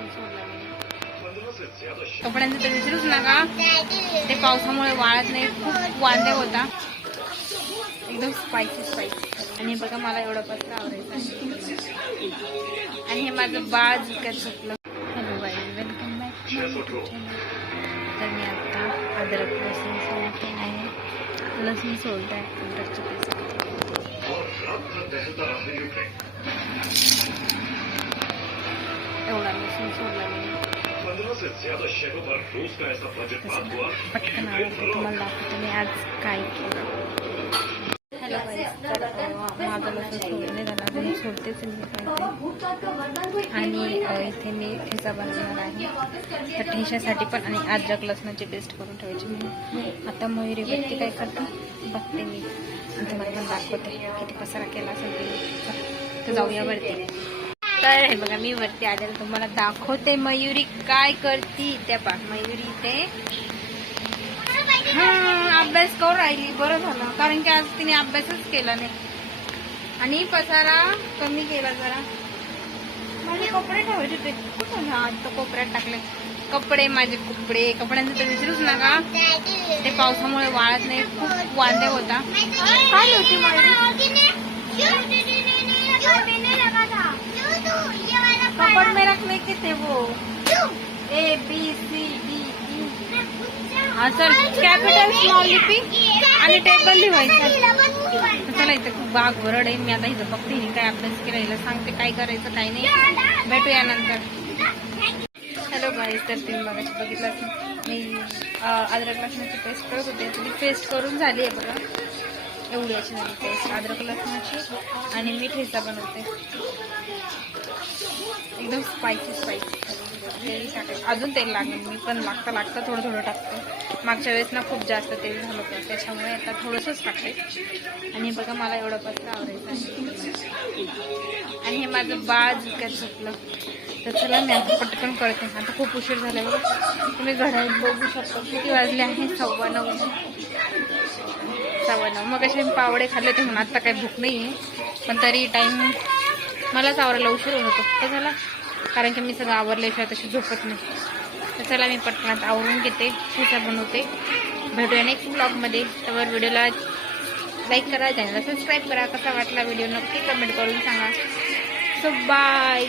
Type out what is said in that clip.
लसूण सोडला कपड्यांचं तर नका. ते पावसामुळे वाळत नाही खूप वांदे होता. एकदम स्पायसी स्पायसी आणि बघा मला एवढं पत्र आवडायचं आणि हे माझं बाळ जिकत झोपलं. हॅलो बाई वेलकम बॅक तर मी आता अद्रक लसूण सोडते आहे. लसूण सोडते आहे अद्रकची पेस्ट एवढा लसूण सोडला मी पंद्रह से ज्यादा शहरों पर रोज का ऐसा बजट पास हुआ पटकन आवडते तुम्हाला दाखवते मी आज काय केलं हॅलो तर अं, माझं लसूण सोडणे झाला अजून सोडतेच मी पाहिजे आणि इथे मी ठेचा बनवणार आहे तर ठेच्यासाठी पण आणि अद्रक लसणाची पेस्ट करून ठेवायची मी आता मयुरीवरती काय करते बघते मी तुम्हाला पण दाखवते किती पसारा केला असेल ते. जाऊया वरती. तर हे बघा मी वरती आलेलं तुम्हाला दाखवते. मयुरी काय करती? त्या पा मयुरी ते अभ्यास करून राहिली. बरं झालं. कारण की आज तिने अभ्यासच केला नाही. आणि पसारा कमी केला जरा. माझे कपडे ठेवायचे ते कुठं आज तर कोपऱ्यात टाकले. कपडे माझे कपडे. कपड्यांचं तर विसरूच नका. ते पावसामुळे वाळत नाही. खूप वांदे होता. काय होती कपड में रखने के थे वो। ए बी सी डी हाँ सर कॅपिटल स्मॉल लिपी आणि टेबल लिहायचं. चला इथं खूप बाग वरड आहे. मी आता इथं बघते हिने काय अभ्यास केला हिला सांगते काय करायचं काय नाही. भेटूया नंतर. हॅलो गाईज तर तुम्ही बघायचं बघितलं मी अद्रक लसणाची पेस्ट करत होते. ती पेस्ट करून झाली आहे बघा. एवढी अशी झाली पेस्ट अद्रक लसणाची आणि मी ठेचा बनवते. एकदम स्पायसी स्पायसी तेल टाकायचं अजून तेल लागेल. मी पण लागतं लागतं थोडं थोडं टाकते. मागच्या वेळेस ना खूप जास्त तेल झालं होतं. त्याच्यामुळे आता थोडंसंच टाकते. आणि बघा मला एवढं पत्र आवडायचं आणि हे माझं बाळ जिकत झोपलं तर चला मी आता पटकन करते. आता खूप उशीर झाला बघा. तुम्ही घरात बघू शकता. किती वाजले आहे? सव्वा नऊ. सव्वा नऊ. मग असे पावडे खाल्ले ते म्हणून आत्ता काही भूक नाही आहे पण तरी टाईम मलाच आवरायला उशीर होतो तर झाला कारण की मी सगळं आवरल्याशिवाय तशी झोपत नाही. तर चला मी पटकनात आवरून घेते पिझ्झा बनवते. भेटूया नेक्स्ट ब्लॉगमध्ये त्यावर व्हिडिओला लाईक करा चॅनलला सबस्क्राईब करा. कसा वाटला व्हिडिओ नक्की कमेंट करून सांगा. So bye